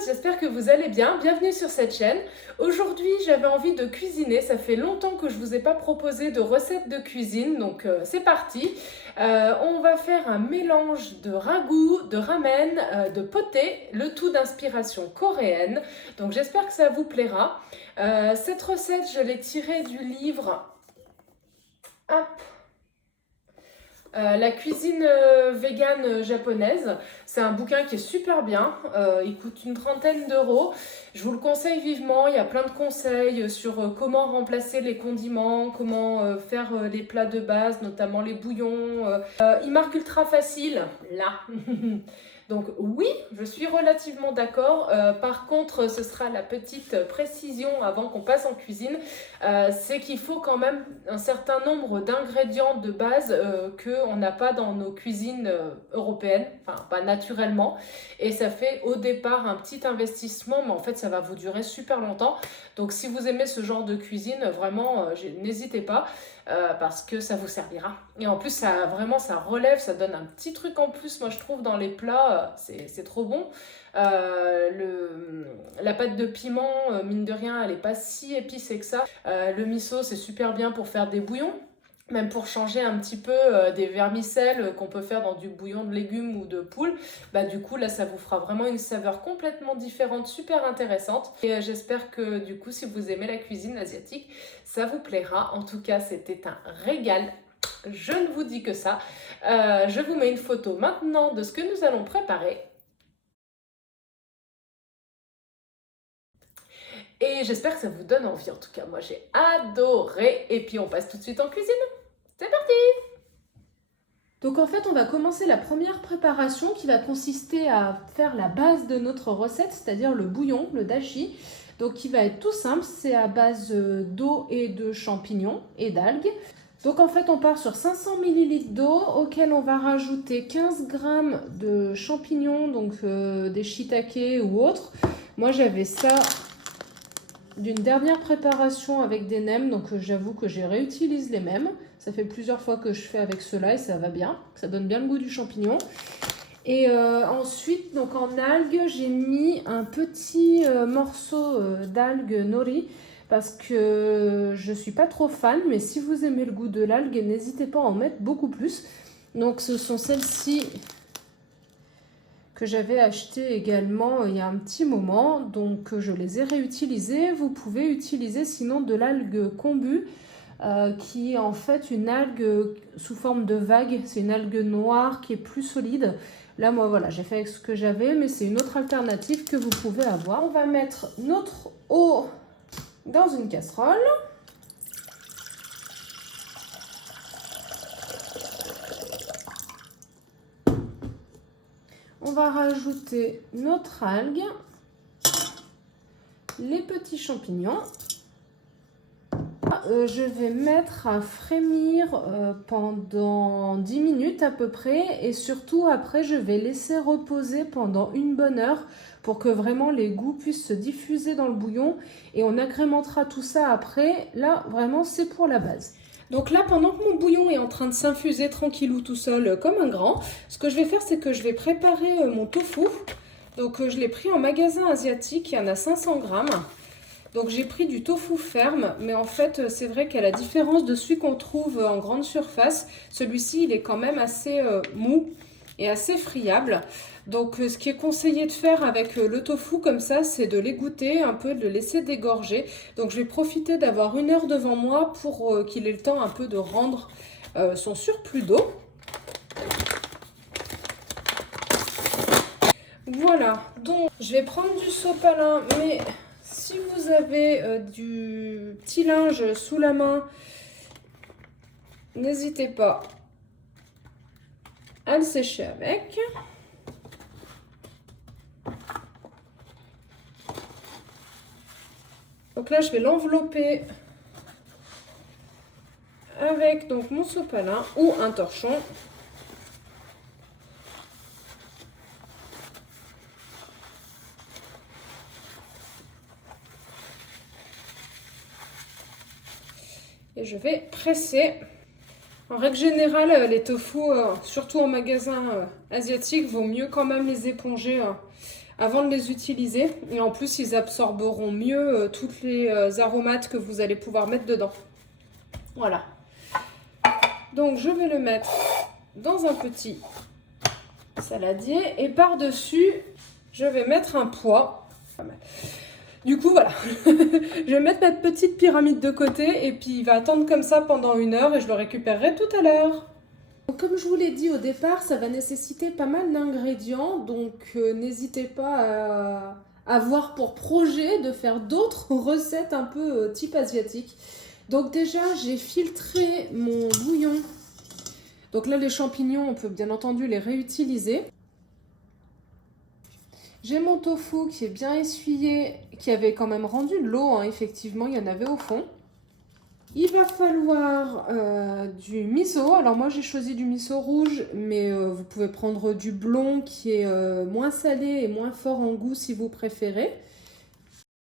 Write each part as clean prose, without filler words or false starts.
tous, j'espère que vous allez bien. Bienvenue sur cette chaîne. Aujourd'hui, j'avais envie de cuisiner. Ça fait longtemps que je ne vous ai pas proposé de recettes de cuisine, donc c'est parti. On va faire un mélange de ragoût, de ramen, de poté, le tout d'inspiration coréenne. Donc j'espère que ça vous plaira. Cette recette, je l'ai tirée du livre. Hop. La cuisine végane japonaise, c'est un bouquin qui est super bien, il coûte une trentaine d'euros, je vous le conseille vivement, il y a plein de conseils sur comment remplacer les condiments, comment faire les plats de base, notamment les bouillons, il marque ultra facile, là. Donc oui, je suis relativement d'accord. Par contre, ce sera la petite précision avant qu'on passe en cuisine, c'est qu'il faut quand même un certain nombre d'ingrédients de base qu'on n'a pas dans nos cuisines européennes, enfin pas naturellement. Et ça fait au départ un petit investissement, mais en fait ça va vous durer super longtemps. Donc si vous aimez ce genre de cuisine, vraiment, n'hésitez pas. Parce que ça vous servira. Et en plus, ça relève, ça donne un petit truc en plus, moi je trouve, dans les plats, c'est trop bon. La pâte de piment, mine de rien, elle n'est pas si épicée que ça. Le miso, c'est super bien pour faire des bouillons. Même pour changer un petit peu des vermicelles qu'on peut faire dans du bouillon de légumes ou de poule, bah du coup là ça vous fera vraiment une saveur complètement différente, super intéressante. Et j'espère que du coup si vous aimez la cuisine asiatique, ça vous plaira. En tout cas c'était un régal, je ne vous dis que ça. Je vous mets une photo maintenant de ce que nous allons préparer. Et j'espère que ça vous donne envie, en tout cas moi j'ai adoré. Et puis on passe tout de suite en cuisine. C'est parti! Donc en fait, on va commencer la première préparation qui va consister à faire la base de notre recette, c'est-à-dire le bouillon, le dashi. Donc qui va être tout simple, c'est à base d'eau et de champignons et d'algues. Donc en fait, on part sur 500 ml d'eau auquel on va rajouter 15 g de champignons, donc des shiitake ou autres. Moi, j'avais ça d'une dernière préparation avec des nems, donc j'avoue que j'ai réutilise les mêmes. Ça fait plusieurs fois que je fais avec cela et ça va bien, ça donne bien le goût du champignon. Et ensuite, donc en algues, j'ai mis un petit morceau d'algue nori parce que je suis pas trop fan, mais si vous aimez le goût de l'algue, n'hésitez pas à en mettre beaucoup plus. Donc ce sont celles-ci que j'avais acheté également il y a un petit moment, donc je les ai réutilisées. Vous pouvez utiliser sinon de l'algue kombu, qui est en fait une algue sous forme de vague. C'est une algue noire qui est plus solide. Là, moi, voilà, j'ai fait avec ce que j'avais, mais c'est une autre alternative que vous pouvez avoir. On va mettre notre eau dans une casserole. On va rajouter notre algue, les petits champignons. Je vais mettre à frémir pendant 10 minutes à peu près et surtout après je vais laisser reposer pendant une bonne heure pour que vraiment les goûts puissent se diffuser dans le bouillon et on agrémentera tout ça après. Là vraiment c'est pour la base. Donc là, pendant que mon bouillon est en train de s'infuser tranquillou tout seul comme un grand, ce que je vais faire, c'est que je vais préparer mon tofu. Donc je l'ai pris en magasin asiatique, il y en a 500 grammes. Donc j'ai pris du tofu ferme, mais en fait c'est vrai qu'à la différence de celui qu'on trouve en grande surface, celui-ci il est quand même assez mou et assez friable. Donc ce qui est conseillé de faire avec le tofu comme ça, c'est de l'égoutter un peu, de le laisser dégorger. Donc je vais profiter d'avoir une heure devant moi pour qu'il ait le temps un peu de rendre son surplus d'eau. Voilà, donc je vais prendre du sopalin, mais si vous avez du petit linge sous la main, n'hésitez pas à le sécher avec. Donc là, je vais l'envelopper avec donc mon sopalin ou un torchon. Et je vais presser. En règle générale, les tofu, surtout en magasin asiatique, vaut mieux quand même les éponger avant de les utiliser. Et en plus, ils absorberont mieux toutes les aromates que vous allez pouvoir mettre dedans. Voilà. Donc, je vais le mettre dans un petit saladier. Et par-dessus, je vais mettre un pois. Du coup, voilà. Je vais mettre ma petite pyramide de côté. Et puis, il va attendre comme ça pendant 1 heure. Et je le récupérerai tout à l'heure. Comme je vous l'ai dit au départ, ça va nécessiter pas mal d'ingrédients, donc n'hésitez pas à avoir pour projet de faire d'autres recettes un peu type asiatique. Donc déjà, j'ai filtré mon bouillon. Donc là, les champignons, on peut bien entendu les réutiliser. J'ai mon tofu qui est bien essuyé, qui avait quand même rendu de l'eau, hein, effectivement, il y en avait au fond. Il va falloir du miso. Alors moi j'ai choisi du miso rouge, mais vous pouvez prendre du blond qui est moins salé et moins fort en goût si vous préférez.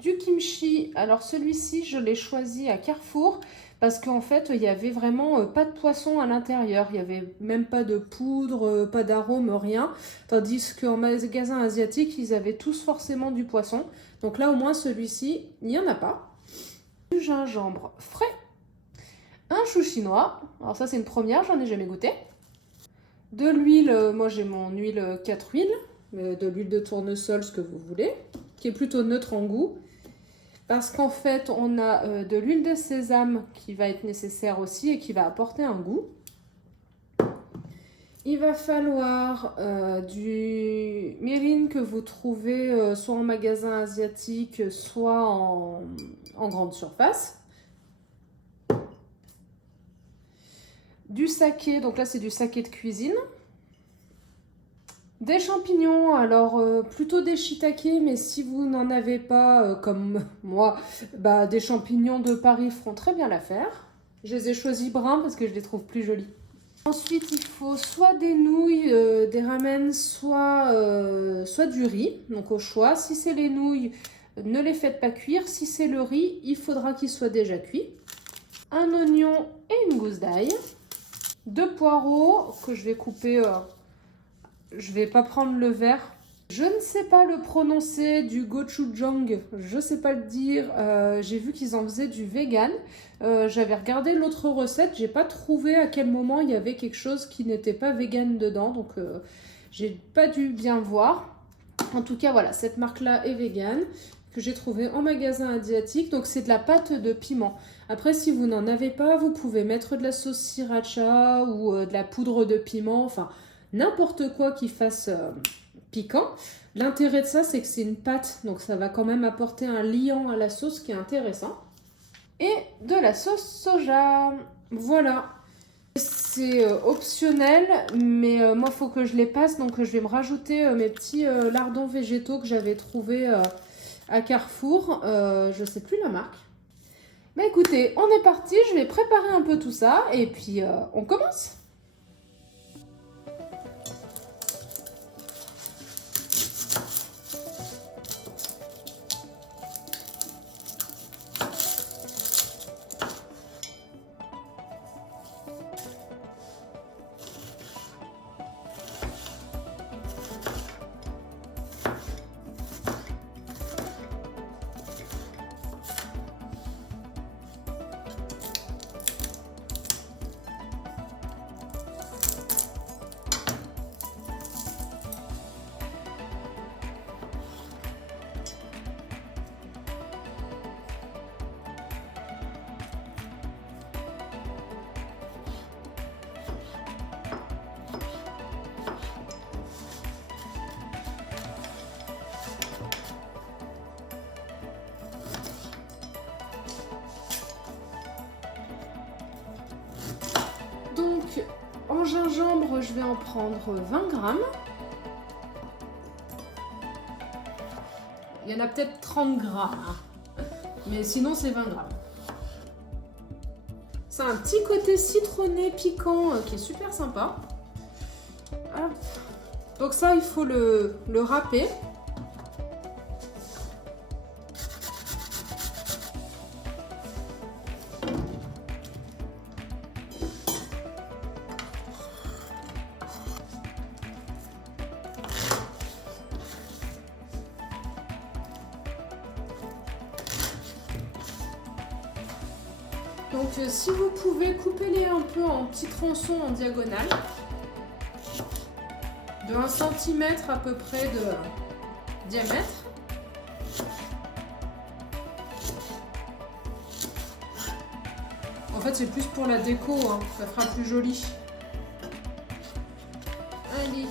Du kimchi, alors celui-ci je l'ai choisi à Carrefour parce qu'en fait il n'y avait vraiment pas de poisson à l'intérieur. Il n'y avait même pas de poudre, pas d'arôme, rien. Tandis qu'en magasin asiatique ils avaient tous forcément du poisson. Donc là au moins celui-ci, il n'y en a pas. Du gingembre frais. Un chou chinois, alors ça c'est une première, j'en ai jamais goûté. De l'huile, moi j'ai mon huile 4 huiles, de l'huile de tournesol, ce que vous voulez, qui est plutôt neutre en goût. Parce qu'en fait on a de l'huile de sésame qui va être nécessaire aussi et qui va apporter un goût. Il va falloir du mirin que vous trouvez soit en magasin asiatique, soit en grande surface. Du saké, donc là c'est du saké de cuisine. Des champignons, alors plutôt des shiitake, mais si vous n'en avez pas, comme moi, bah, des champignons de Paris feront très bien l'affaire. Je les ai choisis bruns parce que je les trouve plus jolis. Ensuite, il faut soit des nouilles, des ramen, soit du riz, donc au choix. Si c'est les nouilles, ne les faites pas cuire. Si c'est le riz, il faudra qu'il soit déjà cuit. Un oignon et une gousse d'ail. 2 poireaux que je vais couper, je vais pas prendre le vert. Je ne sais pas le prononcer, du gochujang, je sais pas le dire. J'ai vu qu'ils en faisaient du vegan. J'avais regardé l'autre recette, j'ai pas trouvé à quel moment il y avait quelque chose qui n'était pas vegan dedans, donc j'ai pas dû bien voir. En tout cas, voilà, cette marque-là est vegan, que j'ai trouvé en magasin asiatique. Donc c'est de la pâte de piment. Après, si vous n'en avez pas, vous pouvez mettre de la sauce sriracha ou de la poudre de piment, enfin n'importe quoi qui fasse piquant. L'intérêt de ça, c'est que c'est une pâte, donc ça va quand même apporter un liant à la sauce qui est intéressant. Et de la sauce soja, voilà. C'est optionnel, mais moi, il faut que je les passe, donc je vais me rajouter mes petits lardons végétaux que j'avais trouvés à Carrefour. Je sais plus la marque. Mais écoutez, on est parti, je vais préparer un peu tout ça et puis on commence. Donc, en gingembre, je vais en prendre 20 grammes. Il y en a peut-être 30 grammes, hein. Mais sinon c'est 20 grammes. C'est un petit côté citronné piquant qui est super sympa. Hop. Donc ça, il faut le râper. si vous pouvez, coupez-les un peu en petits tronçons en diagonale. De 1 cm à peu près de diamètre. En fait, c'est plus pour la déco, hein. Ça fera plus joli. Allez.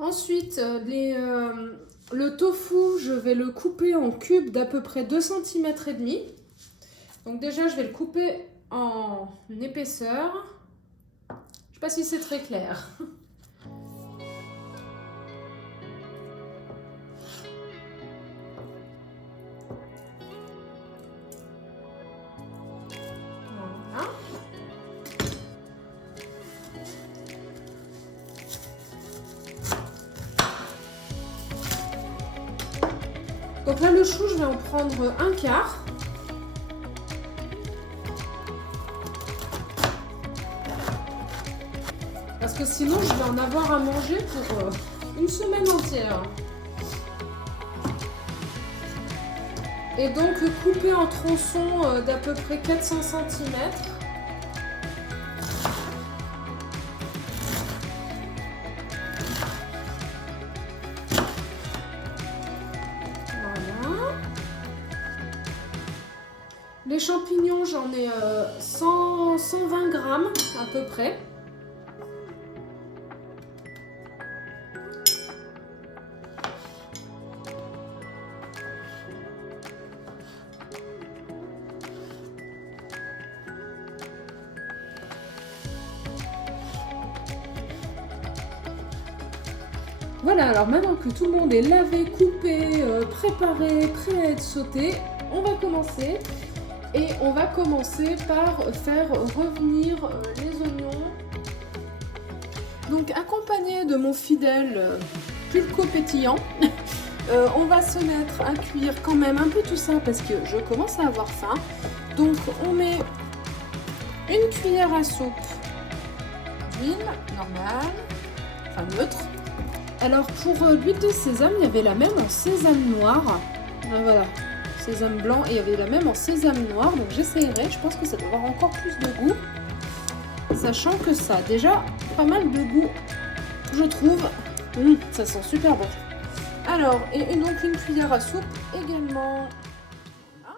Ensuite, le tofu, je vais le couper en cubes d'à peu près 2 cm et demi. Donc déjà, je vais le couper en épaisseur. Je ne sais pas si c'est très clair. Voilà. Donc là, le chou, je vais en prendre un quart. Parce que sinon, je vais en avoir à manger pour une semaine entière. Et donc, couper en tronçons d'à peu près 400 cm. Les champignons, j'en ai 120 grammes à peu près. Voilà, alors maintenant que tout le monde est lavé, coupé, préparé, prêt à être sauté, on va commencer. Et on va commencer par faire revenir les oignons. Donc accompagné de mon fidèle pulco pétillant, on va se mettre à cuire quand même un peu tout ça parce que je commence à avoir faim. Donc on met une cuillère à soupe d'huile normale, enfin neutre. Alors pour l'huile de sésame, il y avait la même en sésame noir. Ah, voilà. Sésame blanc et il y avait la même en sésame noir, donc j'essayerai, je pense que ça doit avoir encore plus de goût, sachant que ça a déjà pas mal de goût, je trouve. Ça sent super bon. Alors, et donc une cuillère à soupe également. Voilà.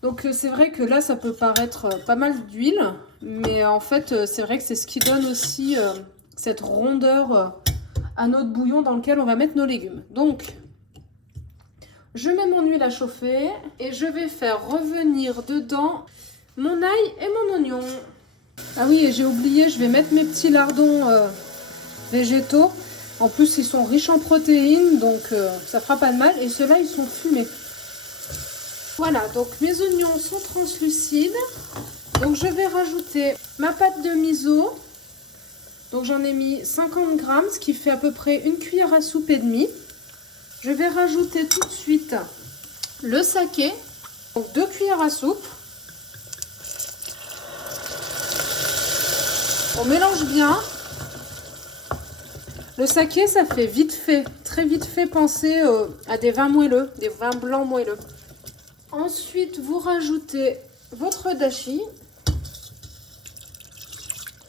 Donc c'est vrai que là ça peut paraître pas mal d'huile, mais en fait c'est vrai que c'est ce qui donne aussi cette rondeur à notre bouillon dans lequel on va mettre nos légumes. Donc je mets mon huile à chauffer et je vais faire revenir dedans mon ail et mon oignon. Ah oui, et j'ai oublié, je vais mettre mes petits lardons végétaux. En plus, ils sont riches en protéines, donc ça fera pas de mal. Et ceux-là, ils sont fumés. Voilà, donc mes oignons sont translucides. Donc je vais rajouter ma pâte de miso. Donc j'en ai mis 50 grammes, ce qui fait à peu près une cuillère à soupe et demie. Je vais rajouter tout de suite le saké, donc 2 cuillères à soupe. On mélange bien. Le saké, ça fait vite fait, très vite fait penser à des vins moelleux, des vins blancs moelleux. Ensuite, vous rajoutez votre dashi.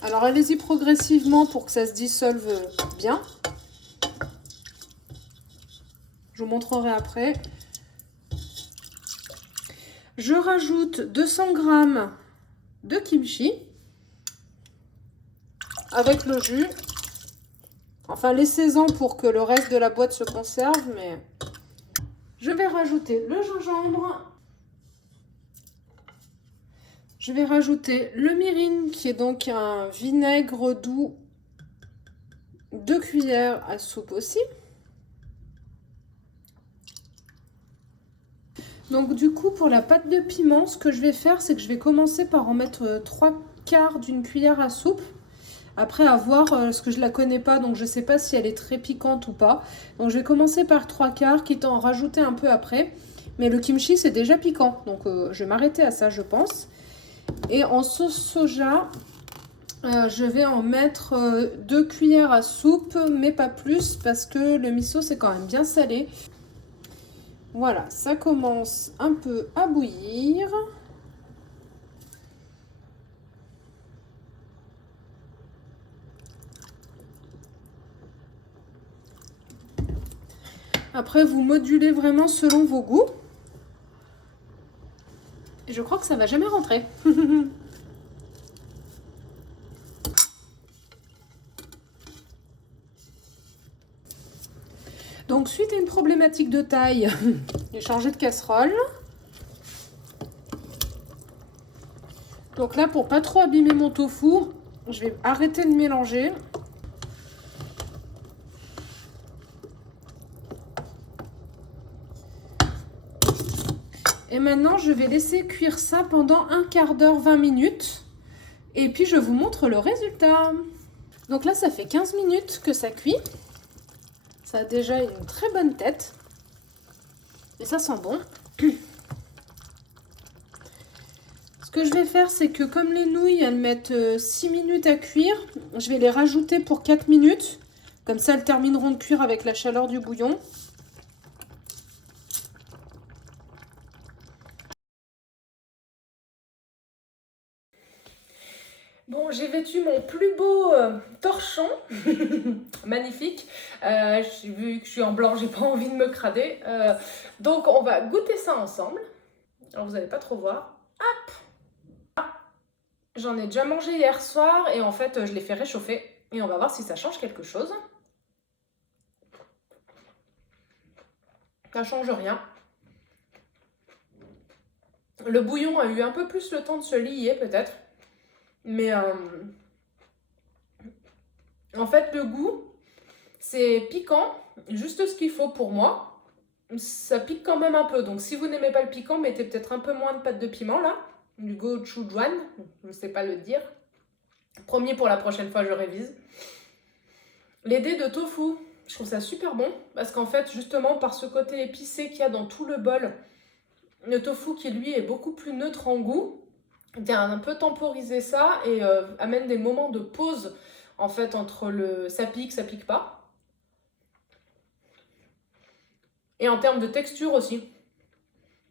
Alors allez-y progressivement pour que ça se dissolve bien. Je vous montrerai après. Je rajoute 200 g de kimchi avec le jus. Enfin, laissez-en pour que le reste de la boîte se conserve, mais je vais rajouter le gingembre. Je vais rajouter le mirin, qui est donc un vinaigre doux, 2 cuillères à soupe aussi. Donc du coup, pour la pâte de piment, ce que je vais faire, c'est que je vais commencer par en mettre 3/4 d'une cuillère à soupe. Après avoir, parce que je la connais pas, donc je sais pas si elle est très piquante ou pas. Donc je vais commencer par 3/4, quitte à en rajouter un peu après. Mais le kimchi, c'est déjà piquant, donc je vais m'arrêter à ça, je pense. Et en sauce soja, je vais en mettre 2 cuillères à soupe, mais pas plus parce que le miso c'est quand même bien salé. Voilà, ça commence un peu à bouillir. Après, vous modulez vraiment selon vos goûts. Et je crois que ça va jamais rentrer. Donc, suite à une problématique de taille, j'ai changé de casserole. Donc là, pour pas trop abîmer mon tofu, je vais arrêter de mélanger. Et maintenant, je vais laisser cuire ça pendant un quart d'heure, 20 minutes. Et puis, je vous montre le résultat. Donc là, ça fait 15 minutes que ça cuit. Ça a déjà une très bonne tête. Et ça sent bon. Ce que je vais faire, c'est que comme les nouilles, elles mettent 6 minutes à cuire, je vais les rajouter pour 4 minutes. Comme ça, elles termineront de cuire avec la chaleur du bouillon. Bon, j'ai vêtu mon plus beau torchon, magnifique. Vu que je suis en blanc, j'ai pas envie de me crader. Donc, on va goûter ça ensemble. Alors, vous n'allez pas trop voir. Hop! J'en ai déjà mangé hier soir et en fait, je l'ai fait réchauffer. Et on va voir si ça change quelque chose. Ça change rien. Le bouillon a eu un peu plus le temps de se lier, peut-être. Mais en fait, le goût, c'est piquant, juste ce qu'il faut pour moi. Ça pique quand même un peu, donc si vous n'aimez pas le piquant, mettez peut-être un peu moins de pâte de piment là, du gochujang, je ne sais pas le dire. Promis, pour la prochaine fois, je révise. Les dés de tofu, je trouve ça super bon, parce qu'en fait, justement, par ce côté épicé qu'il y a dans tout le bol, le tofu qui lui est beaucoup plus neutre en goût, vient un peu temporiser ça et amène des moments de pause en fait entre le ça pique pas. Et en termes de texture aussi,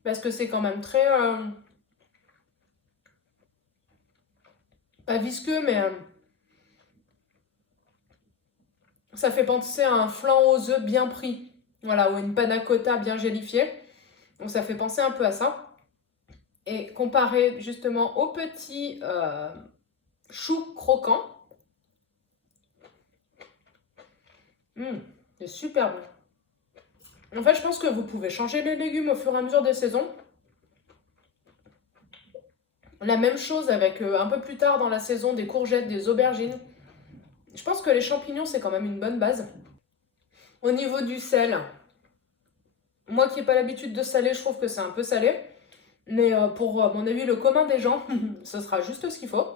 parce que c'est quand même très pas visqueux, mais ça fait penser à un flan aux œufs bien pris, voilà, ou une panna cotta bien gélifiée. Donc ça fait penser un peu à ça. Et comparé justement au petit chou croquant, c'est super bon. En fait, je pense que vous pouvez changer les légumes au fur et à mesure des saisons. La même chose avec un peu plus tard dans la saison des courgettes, des aubergines. Je pense que les champignons, c'est quand même une bonne base. Au niveau du sel, moi qui n'ai pas l'habitude de saler, je trouve que c'est un peu salé. Mais pour, à mon avis, le commun des gens, ce sera juste ce qu'il faut.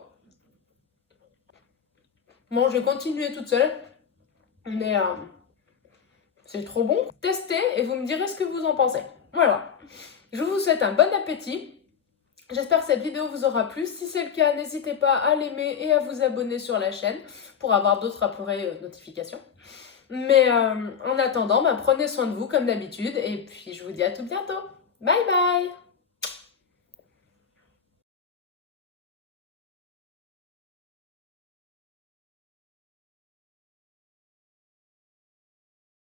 Bon, je vais continuer toute seule. Mais c'est trop bon. Testez et vous me direz ce que vous en pensez. Voilà. Je vous souhaite un bon appétit. J'espère que cette vidéo vous aura plu. Si c'est le cas, n'hésitez pas à l'aimer et à vous abonner sur la chaîne pour avoir d'autres notifications. Mais en attendant, prenez soin de vous comme d'habitude et puis je vous dis à tout bientôt. Bye bye!